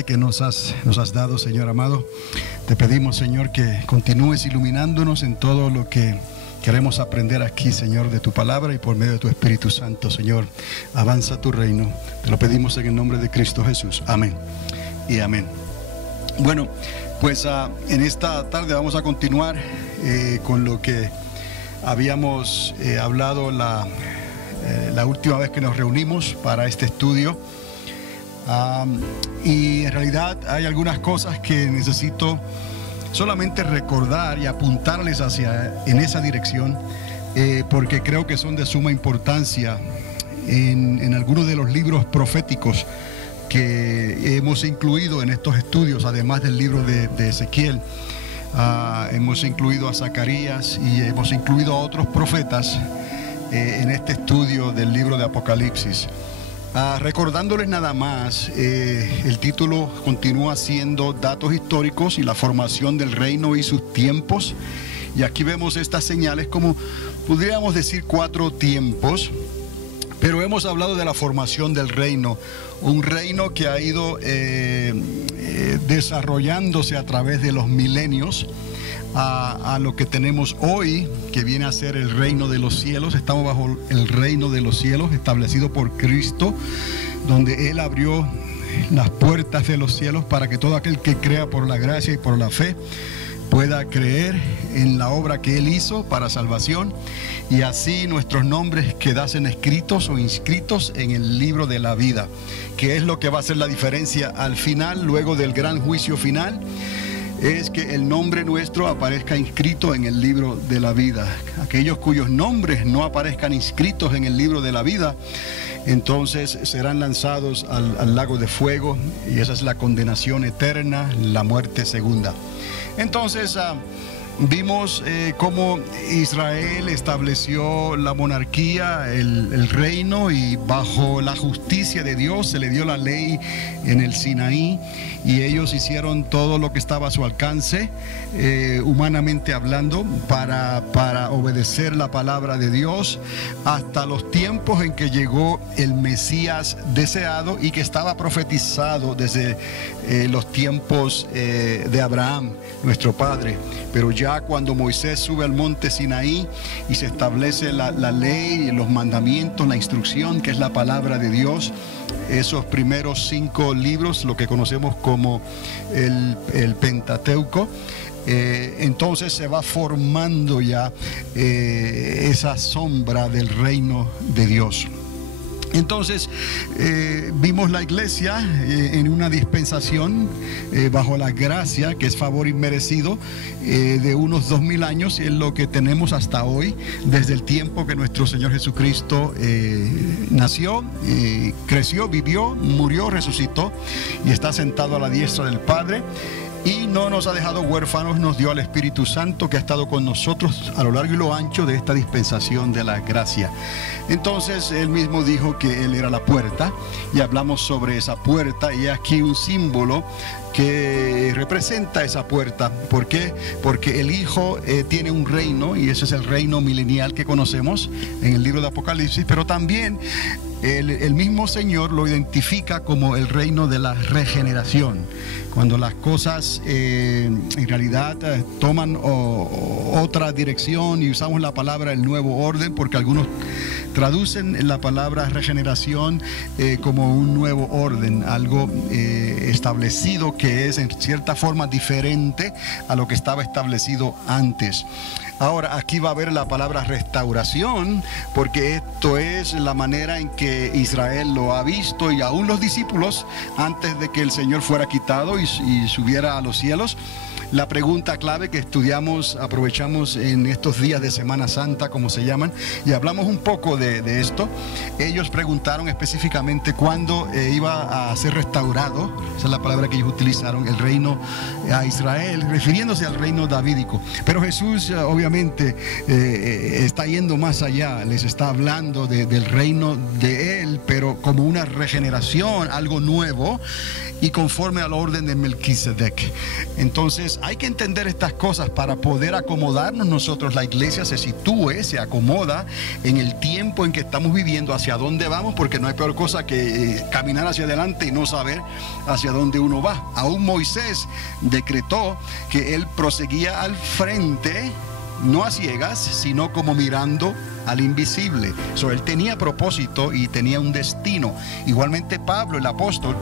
que nos has dado, Señor amado. Te pedimos, Señor, que continúes iluminándonos en todo lo que queremos aprender aquí, Señor, de tu palabra y por medio de tu Espíritu Santo, Señor. Avanza tu reino. Te lo pedimos en el nombre de Cristo Jesús. Amén y amén. Bueno, pues en esta tarde vamos a continuar con lo que habíamos hablado la última vez que nos reunimos para este estudio. Y en realidad hay algunas cosas que necesito solamente recordar y apuntarles en esa dirección, porque creo que son de suma importancia en algunos de los libros proféticos que hemos incluido en estos estudios, además del libro de Ezequiel. Hemos incluido a Zacarías y hemos incluido a otros profetas en este estudio del libro de Apocalipsis. Recordándoles nada más, el título continúa siendo Datos históricos y la formación del reino y sus tiempos. Y aquí vemos estas señales como podríamos decir 4 tiempos. Pero hemos hablado de la formación del reino, un reino que ha ido desarrollándose a través de los milenios a lo que tenemos hoy, que viene a ser el reino de los cielos. Estamos bajo el reino de los cielos establecido por Cristo, donde Él abrió las puertas de los cielos para que todo aquel que crea por la gracia y por la fe pueda creer en la obra que Él hizo para salvación, y así nuestros nombres quedasen escritos o inscritos en el libro de la vida, que es lo que va a hacer la diferencia al final, luego del gran juicio final. Es que el nombre nuestro aparezca inscrito en el libro de la vida. Aquellos cuyos nombres no aparezcan inscritos en el libro de la vida, entonces serán lanzados al lago de fuego, y esa es la condenación eterna, la muerte segunda. Entonces vimos cómo Israel estableció la monarquía, el reino, y bajo la justicia de Dios se le dio la ley en el Sinaí, y ellos hicieron todo lo que estaba a su alcance, humanamente hablando, para obedecer la palabra de Dios, hasta los tiempos en que llegó el Mesías deseado y que estaba profetizado desde los tiempos de Abraham, nuestro padre. Pero ya cuando Moisés sube al monte Sinaí y se establece la ley, los mandamientos, la instrucción, que es la palabra de Dios, esos primeros 5 libros, lo que conocemos como el Pentateuco, entonces se va formando ya esa sombra del reino de Dios. Entonces vimos la iglesia en una dispensación bajo la gracia, que es favor inmerecido, de unos 2000 años, es lo que tenemos hasta hoy, desde el tiempo que nuestro Señor Jesucristo nació, creció, vivió, murió, resucitó y está sentado a la diestra del Padre. Y no nos ha dejado huérfanos, nos dio al Espíritu Santo, que ha estado con nosotros a lo largo y lo ancho de esta dispensación de la gracia. Entonces Él mismo dijo que Él era la puerta, y hablamos sobre esa puerta, y aquí un símbolo que representa esa puerta. ¿Por qué? Porque el Hijo tiene un reino, y ese es el reino milenial que conocemos en el libro de Apocalipsis, pero también el mismo Señor lo identifica como el reino de la regeneración, cuando las cosas en realidad toman otra dirección, y usamos la palabra el nuevo orden, porque algunos traducen la palabra regeneración como un nuevo orden, algo establecido que es en cierta forma diferente a lo que estaba establecido antes. Ahora, aquí va a haber la palabra restauración, porque esto es la manera en que Israel lo ha visto, y aún los discípulos, antes de que el Señor fuera quitado y subiera a los cielos. La pregunta clave que aprovechamos en estos días de Semana Santa, como se llaman, y hablamos un poco de esto. Ellos preguntaron específicamente cuándo iba a ser restaurado, esa es la palabra que ellos utilizaron, el reino a Israel, refiriéndose al reino davídico. Pero Jesús obviamente está yendo más allá, les está hablando del reino de Él, pero como una regeneración, algo nuevo, y conforme al orden de Melquisedec. Entonces hay que entender estas cosas para poder acomodarnos nosotros. La iglesia se sitúe, se acomoda en el tiempo en que estamos viviendo, hacia dónde vamos, porque no hay peor cosa que caminar hacia adelante y no saber hacia dónde uno va. Aún Moisés decretó que él proseguía al frente, no a ciegas, sino como mirando al invisible. Él tenía propósito y tenía un destino. Igualmente Pablo, el apóstol,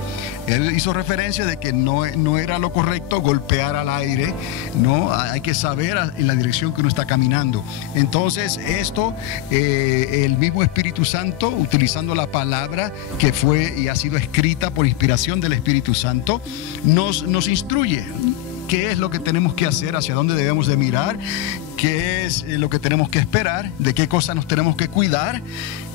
él hizo referencia de que no era lo correcto golpear al aire, no, hay que saber en la dirección que uno está caminando. Entonces esto, el mismo Espíritu Santo, utilizando la palabra que fue y ha sido escrita por inspiración del Espíritu Santo, nos instruye. ¿Qué es lo que tenemos que hacer? ¿Hacia dónde debemos de mirar? ¿Qué es lo que tenemos que esperar? ¿De qué cosas nos tenemos que cuidar?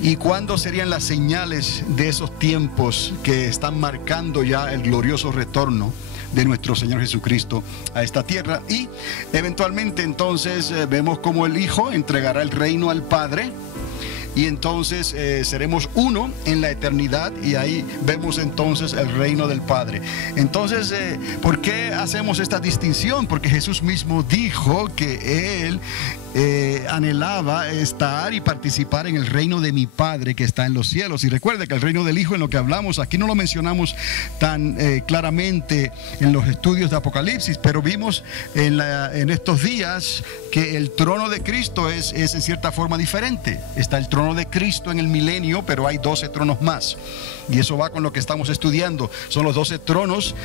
¿Y cuándo serían las señales de esos tiempos que están marcando ya el glorioso retorno de nuestro Señor Jesucristo a esta tierra? Y eventualmente entonces vemos cómo el Hijo entregará el reino al Padre. Y entonces seremos uno en la eternidad, y ahí vemos entonces el reino del Padre. Entonces, ¿por qué hacemos esta distinción? Porque Jesús mismo dijo que Él anhelaba estar y participar en el reino de mi Padre que está en los cielos. Y recuerde que el reino del Hijo, en lo que hablamos aquí, no lo mencionamos tan claramente en los estudios de Apocalipsis, pero vimos en estos días que el trono de Cristo es en cierta forma diferente. Está el trono de Cristo en el milenio, pero hay 12 tronos más. Y eso va con lo que estamos estudiando. Son los 12 tronos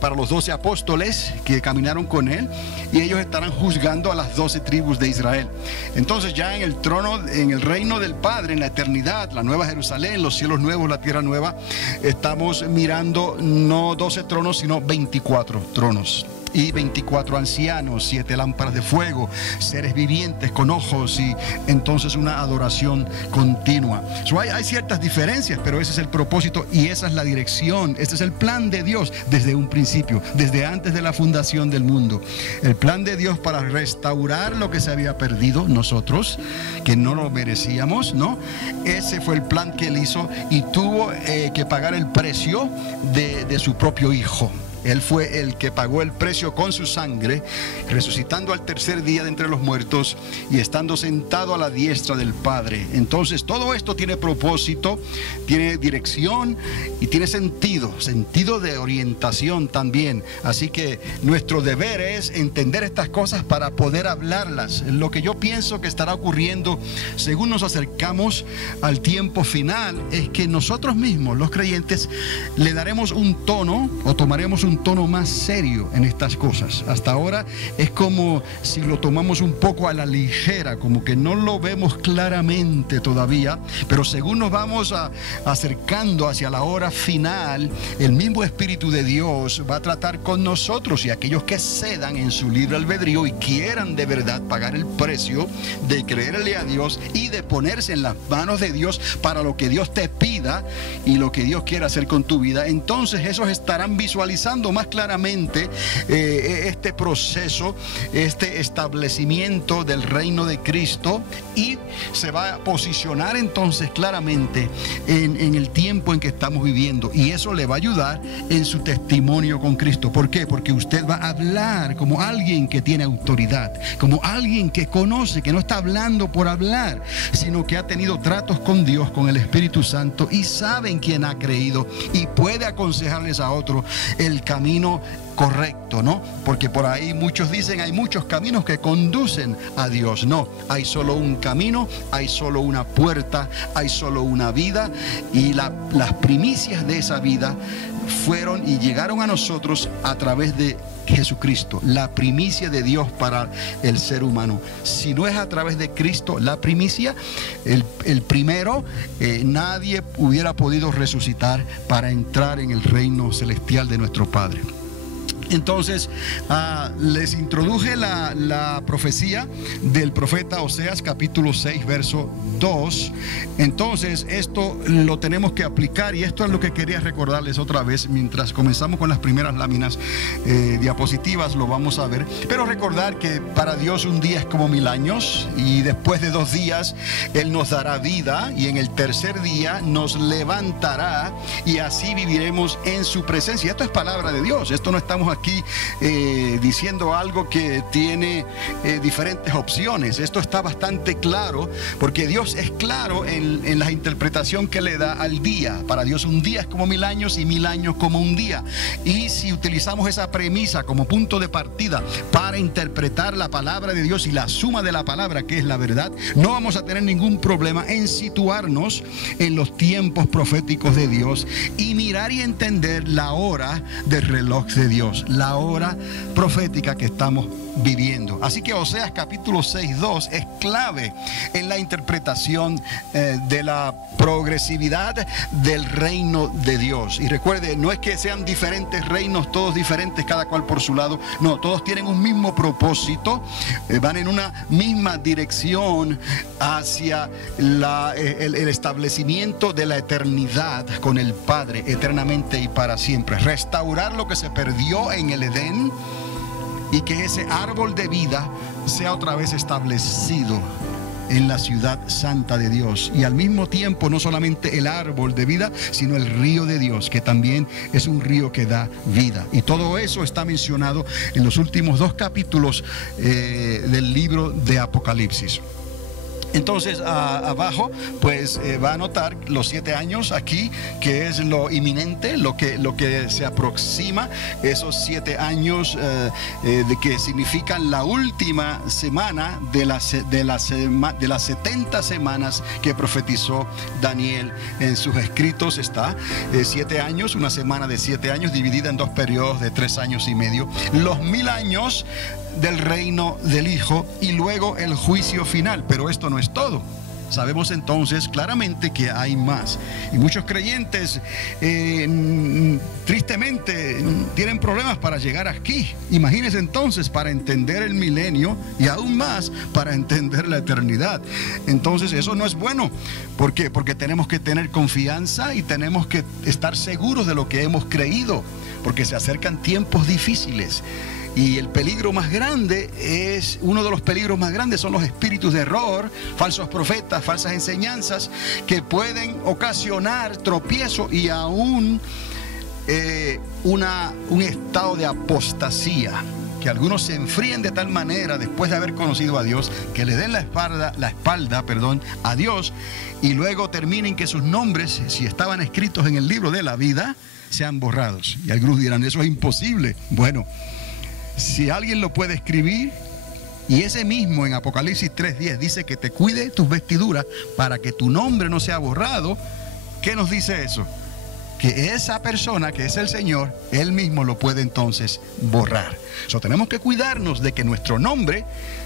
para los 12 apóstoles que caminaron con Él, y ellos estarán juzgando a las 12 tribus de Israel. Entonces ya en el trono, en el reino del Padre, en la eternidad, la nueva Jerusalén, los cielos nuevos, la tierra nueva, estamos mirando no 12 tronos, sino 24 tronos. Y 24 ancianos, 7 lámparas de fuego, seres vivientes con ojos, y entonces una adoración continua. Hay ciertas diferencias, pero ese es el propósito y esa es la dirección. Este es el plan de Dios desde un principio, desde antes de la fundación del mundo. El plan de Dios para restaurar lo que se había perdido nosotros, que no lo merecíamos, ¿no? Ese fue el plan que Él hizo, y tuvo que pagar el precio de su propio Hijo. Él fue el que pagó el precio con su sangre, resucitando al tercer día de entre los muertos y estando sentado a la diestra del Padre. Entonces todo esto tiene propósito, tiene dirección y tiene sentido de orientación también. Así que nuestro deber es entender estas cosas para poder hablarlas. Lo que yo pienso que estará ocurriendo según nos acercamos al tiempo final es que nosotros mismos, los creyentes, le daremos un tono, o tomaremos un tono más serio en estas cosas. Hasta ahora es como si lo tomamos un poco a la ligera, como que no lo vemos claramente todavía, pero según nos vamos acercando hacia la hora final, el mismo Espíritu de Dios va a tratar con nosotros, y aquellos que cedan en su libre albedrío y quieran de verdad pagar el precio de creerle a Dios y de ponerse en las manos de Dios para lo que Dios te pida y lo que Dios quiera hacer con tu vida, entonces esos estarán visualizando más claramente este proceso, este establecimiento del reino de Cristo, y se va a posicionar entonces claramente en el tiempo en que estamos viviendo, y eso le va a ayudar en su testimonio con Cristo. ¿Por qué? Porque usted va a hablar como alguien que tiene autoridad, como alguien que conoce, que no está hablando por hablar, sino que ha tenido tratos con Dios, con el Espíritu Santo, y sabe en quién ha creído y puede aconsejarles a otro el camino correcto, ¿no? Porque por ahí muchos dicen hay muchos caminos que conducen a Dios. No, hay solo un camino, hay solo una puerta, hay solo una vida, y las primicias de esa vida fueron y llegaron a nosotros a través de Jesucristo, la primicia de Dios para el ser humano. Si no es a través de Cristo la primicia, el primero, nadie hubiera podido resucitar para entrar en el reino celestial de nuestro Padre. Entonces les introduje la profecía del profeta Oseas capítulo 6 verso 2. Entonces esto lo tenemos que aplicar, y esto es lo que quería recordarles otra vez mientras comenzamos con las primeras láminas diapositivas. Lo vamos a ver, pero recordar que para Dios un día es como 1000 años, y después de 2 días Él nos dará vida, y en el tercer día nos levantará, y así viviremos en su presencia. Esto es palabra de Dios. Esto no estamos aquí diciendo algo que tiene diferentes opciones. Esto está bastante claro, porque Dios es claro en la interpretación que le da al día. Para Dios un día es como 1000 años, y 1000 años como un día. Y si utilizamos esa premisa como punto de partida para interpretar la palabra de Dios y la suma de la palabra, que es la verdad, no vamos a tener ningún problema en situarnos en los tiempos proféticos de Dios y mirar y entender la hora del reloj de Dios, la hora profética que estamos viviendo. Así que Oseas capítulo 6:2 es clave en la interpretación de la progresividad del reino de Dios. Y recuerde, no es que sean diferentes reinos, todos diferentes, cada cual por su lado. No, todos tienen un mismo propósito, van en una misma dirección hacia el establecimiento de la eternidad con el Padre, eternamente y para siempre. Restaurar lo que se perdió en el Edén, y que ese árbol de vida sea otra vez establecido en la ciudad santa de Dios. Y al mismo tiempo, no solamente el árbol de vida, sino el río de Dios, que también es un río que da vida. Y todo eso está mencionado en los últimos 2 capítulos del libro de Apocalipsis. Entonces abajo pues va a notar los 7 años aquí, que es lo inminente, lo que se aproxima, esos 7 años de que significan la última semana de las 70 semanas que profetizó Daniel en sus escritos. Está 7 años, una semana de 7 años dividida en 2 periodos de 3 años y medio, los 1000 años del reino del Hijo, y luego el juicio final. Pero esto no es todo. Sabemos entonces claramente que hay más, y muchos creyentes tristemente tienen problemas para llegar aquí. Imagínense entonces, para entender el milenio, y aún más para entender la eternidad. Entonces eso no es bueno. ¿Por qué? Porque tenemos que tener confianza y tenemos que estar seguros de lo que hemos creído, porque se acercan tiempos difíciles. Y el peligro más grande uno de los peligros más grandes son los espíritus de error, falsos profetas, falsas enseñanzas, que pueden ocasionar tropiezo y aún un estado de apostasía. Que algunos se enfríen de tal manera después de haber conocido a Dios, que le den la espalda a Dios, y luego terminen que sus nombres, si estaban escritos en el libro de la vida, sean borrados. Y algunos dirán, eso es imposible. Bueno, si alguien lo puede escribir, y ese mismo en Apocalipsis 3:10 dice que te cuide tus vestiduras para que tu nombre no sea borrado, ¿qué nos dice eso? Que esa persona, que es el Señor, Él mismo lo puede entonces borrar. Tenemos que cuidarnos de que nuestro nombre,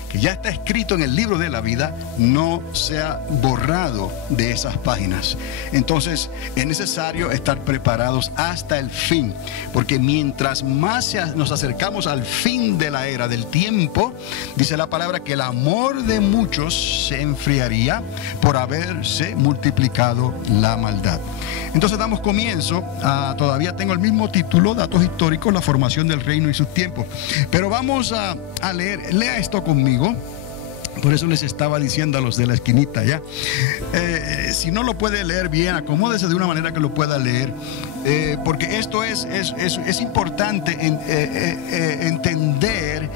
que ya está escrito en el libro de la vida, no sea borrado de esas páginas. Entonces es necesario estar preparados hasta el fin, porque mientras más nos acercamos al fin de la era del tiempo, dice la palabra que el amor de muchos se enfriaría por haberse multiplicado la maldad. Entonces damos comienzo todavía tengo el mismo título, datos históricos, la formación del reino y sus tiempos, pero vamos a leer. Lea esto conmigo. Por eso les estaba diciendo a los de la esquinita ya, si no lo puede leer bien, acomódese de una manera que lo pueda leer, porque esto es importante entender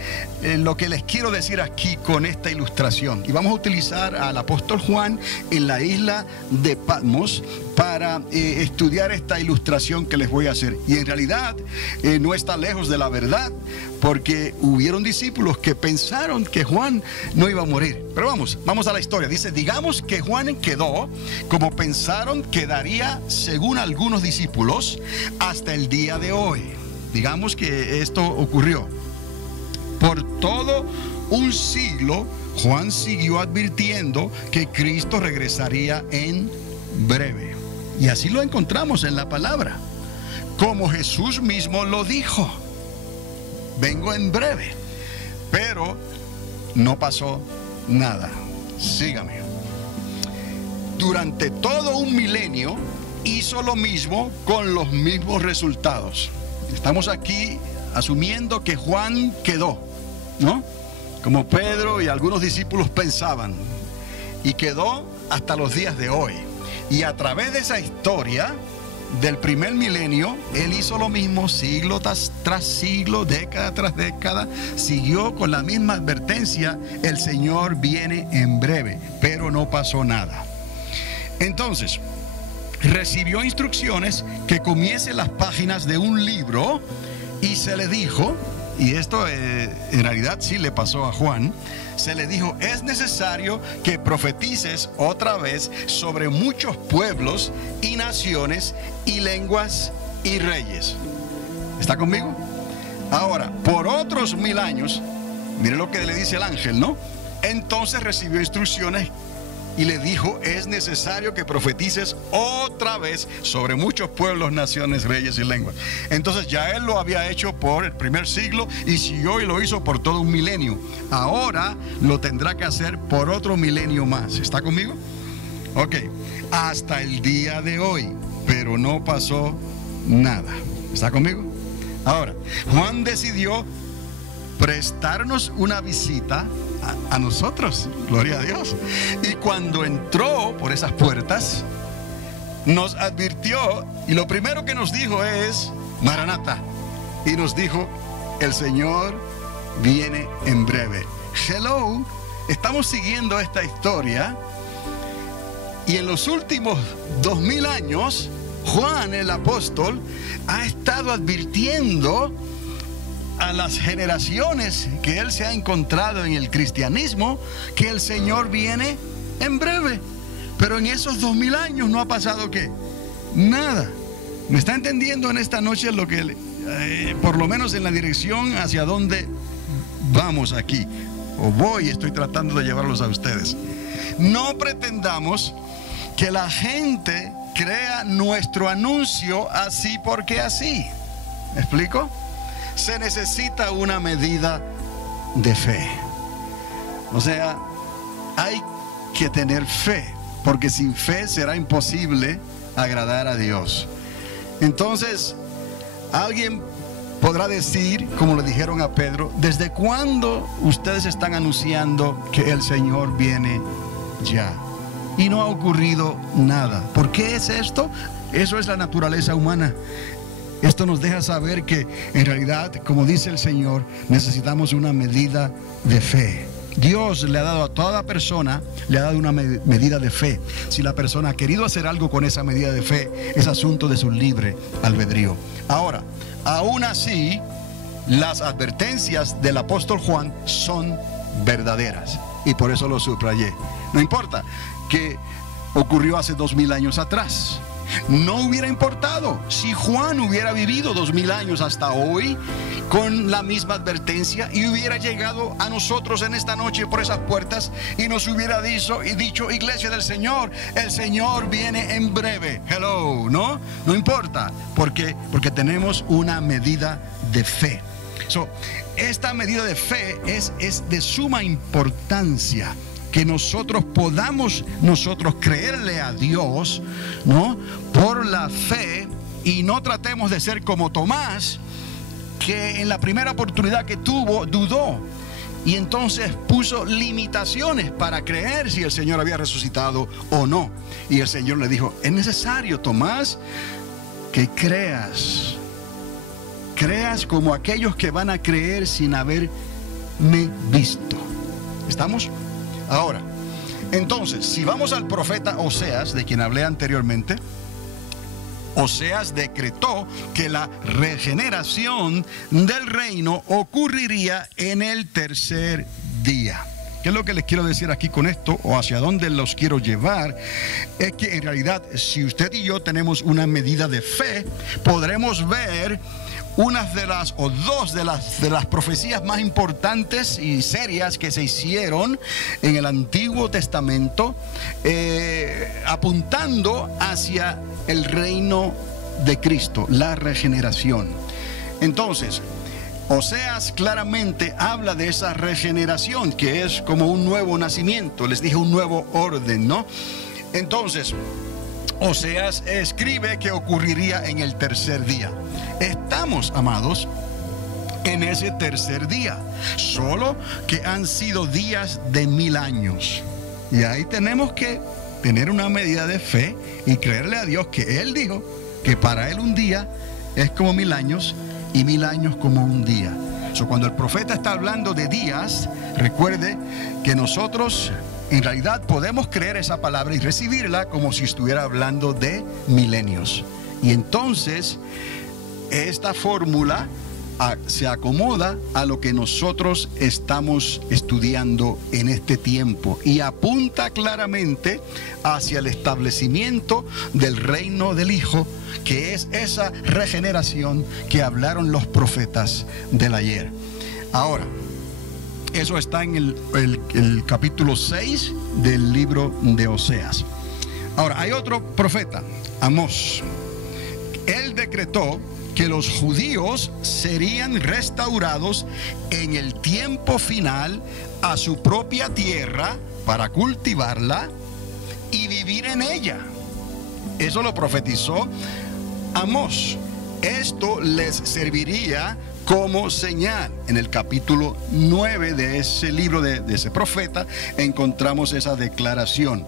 lo que les quiero decir aquí con esta ilustración. Y vamos a utilizar al apóstol Juan en la isla de Patmos para estudiar esta ilustración que les voy a hacer. Y en realidad no está lejos de la verdad, porque hubieron discípulos que pensaron que Juan no iba a morir. Pero vamos a la historia. Dice, digamos que Juan quedó como pensaron quedaría según algunos discípulos hasta el día de hoy. Digamos que esto ocurrió. Por todo un siglo, Juan siguió advirtiendo que Cristo regresaría en breve. Y así lo encontramos en la palabra, como Jesús mismo lo dijo. vengo en breve. Pero no pasó nada. Sígame. Durante todo un milenio hizo lo mismo con los mismos resultados. Estamos aquí asumiendo que Juan quedó, ¿no? Como Pedro y algunos discípulos pensaban. Y quedó hasta los días de hoy. Y a través de esa historia del primer milenio, él hizo lo mismo siglo tras siglo, década tras década. Siguió con la misma advertencia: el Señor viene en breve. Pero no pasó nada. Entonces, recibió instrucciones que comiese las páginas de un libro, y se le dijo, y esto en realidad sí le pasó a Juan, se le dijo: es necesario que profetices otra vez sobre muchos pueblos y naciones y lenguas y reyes. ¿Está conmigo? Ahora, por otros 1000 años, mire lo que le dice el ángel, ¿no? Entonces recibió instrucciones y le dijo: es necesario que profetices otra vez sobre muchos pueblos, naciones, reyes y lenguas. Entonces ya él lo había hecho por el primer siglo y siguió y lo hizo por todo un milenio. Ahora lo tendrá que hacer por otro milenio más. ¿Está conmigo? Ok, hasta el día de hoy, pero no pasó nada. ¿Está conmigo? Ahora, Juan decidió prestarnos una visita a nosotros, gloria a Dios. Y cuando entró por esas puertas, nos advirtió, y lo primero que nos dijo es: Maranata. Y nos dijo: el Señor viene en breve. Hello, estamos siguiendo esta historia, y en los últimos 2000 años, Juan el apóstol ha estado advirtiendo a las generaciones que él se ha encontrado en el cristianismo que el Señor viene en breve. Pero en esos 2000 años no ha pasado ¿qué? Nada. ¿Me está entendiendo en esta noche lo que por lo menos en la dirección hacia donde vamos aquí? O voy, estoy tratando de llevarlos a ustedes. No pretendamos que la gente crea nuestro anuncio así porque así. ¿Me explico? Se necesita una medida de fe. O sea, hay que tener fe, porque sin fe será imposible agradar a Dios. Entonces, alguien podrá decir, como le dijeron a Pedro: ¿desde cuándo ustedes están anunciando que el Señor viene ya? Y no ha ocurrido nada. ¿Por qué es esto? Eso es la naturaleza humana. Esto nos deja saber que en realidad, como dice el Señor, necesitamos una medida de fe. Dios le ha dado a toda persona, le ha dado una medida de fe. Si la persona ha querido hacer algo con esa medida de fe, es asunto de su libre albedrío. Ahora, aún así, las advertencias del apóstol Juan son verdaderas, y por eso lo subrayé. No importa que ocurrió hace 2000 años atrás. No hubiera importado si Juan hubiera vivido 2000 años hasta hoy con la misma advertencia y hubiera llegado a nosotros en esta noche por esas puertas y nos hubiera dicho: iglesia del Señor, el Señor viene en breve. Hello, ¿no? No importa, porque tenemos una medida de fe. Esta medida de fe es de suma importancia, que nosotros podamos creerle a Dios, ¿no? Por la fe, y no tratemos de ser como Tomás, que en la primera oportunidad que tuvo dudó y entonces puso limitaciones para creer si el Señor había resucitado o no. Y el Señor le dijo: es necesario, Tomás, que creas como aquellos que van a creer sin haberme visto. ¿Estamos? Ahora, entonces, si vamos al profeta Oseas, de quien hablé anteriormente, Oseas decretó que la regeneración del reino ocurriría en el tercer día. ¿Qué es lo que les quiero decir aquí con esto, o hacia dónde los quiero llevar? Es que en realidad, si usted y yo tenemos una medida de fe, podremos ver unas de las o dos de las profecías más importantes y serias que se hicieron en el Antiguo Testamento, apuntando hacia el reino de Cristo, la regeneración. Entonces, Oseas claramente habla de esa regeneración, que es como un nuevo nacimiento. Les dije, un nuevo orden, ¿no? Entonces, Oseas escribe que ocurriría en el tercer día. Estamos, amados, en ese tercer día, solo que han sido días de 1000 años. Y ahí tenemos que tener una medida de fe y creerle a Dios que Él dijo que para Él un día es como 1000 años y 1000 años como un día. Cuando el profeta está hablando de días, recuerde que nosotros en realidad podemos creer esa palabra y recibirla como si estuviera hablando de milenios. Y entonces esta fórmula se acomoda a lo que nosotros estamos estudiando en este tiempo y apunta claramente hacia el establecimiento del reino del Hijo, que es esa regeneración que hablaron los profetas del ayer. Ahora, eso está en el capítulo 6 del libro de Oseas. Ahora, hay otro profeta, Amós. Él decretó que los judíos serían restaurados en el tiempo final a su propia tierra para cultivarla y vivir en ella. Eso lo profetizó Amós. Esto les serviría como señal. En el capítulo 9 de ese libro de ese profeta encontramos esa declaración.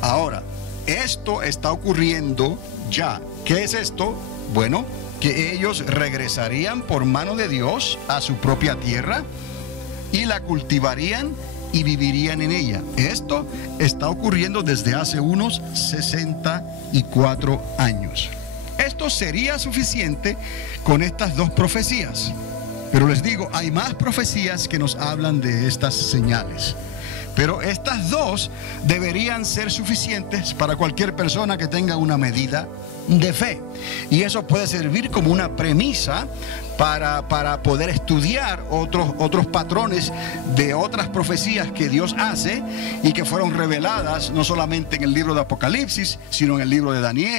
Ahora, esto está ocurriendo ya. ¿Qué es esto? Bueno, que ellos regresarían por mano de Dios a su propia tierra y la cultivarían y vivirían en ella. Esto está ocurriendo desde hace unos 64 años. Esto sería suficiente con estas dos profecías. Pero les digo, hay más profecías que nos hablan de estas señales. Pero estas dos deberían ser suficientes para cualquier persona que tenga una medida de fe. Y eso puede servir como una premisa para poder estudiar otros patrones de otras profecías que Dios hace y que fueron reveladas no solamente en el libro de Apocalipsis, sino en el libro de Daniel.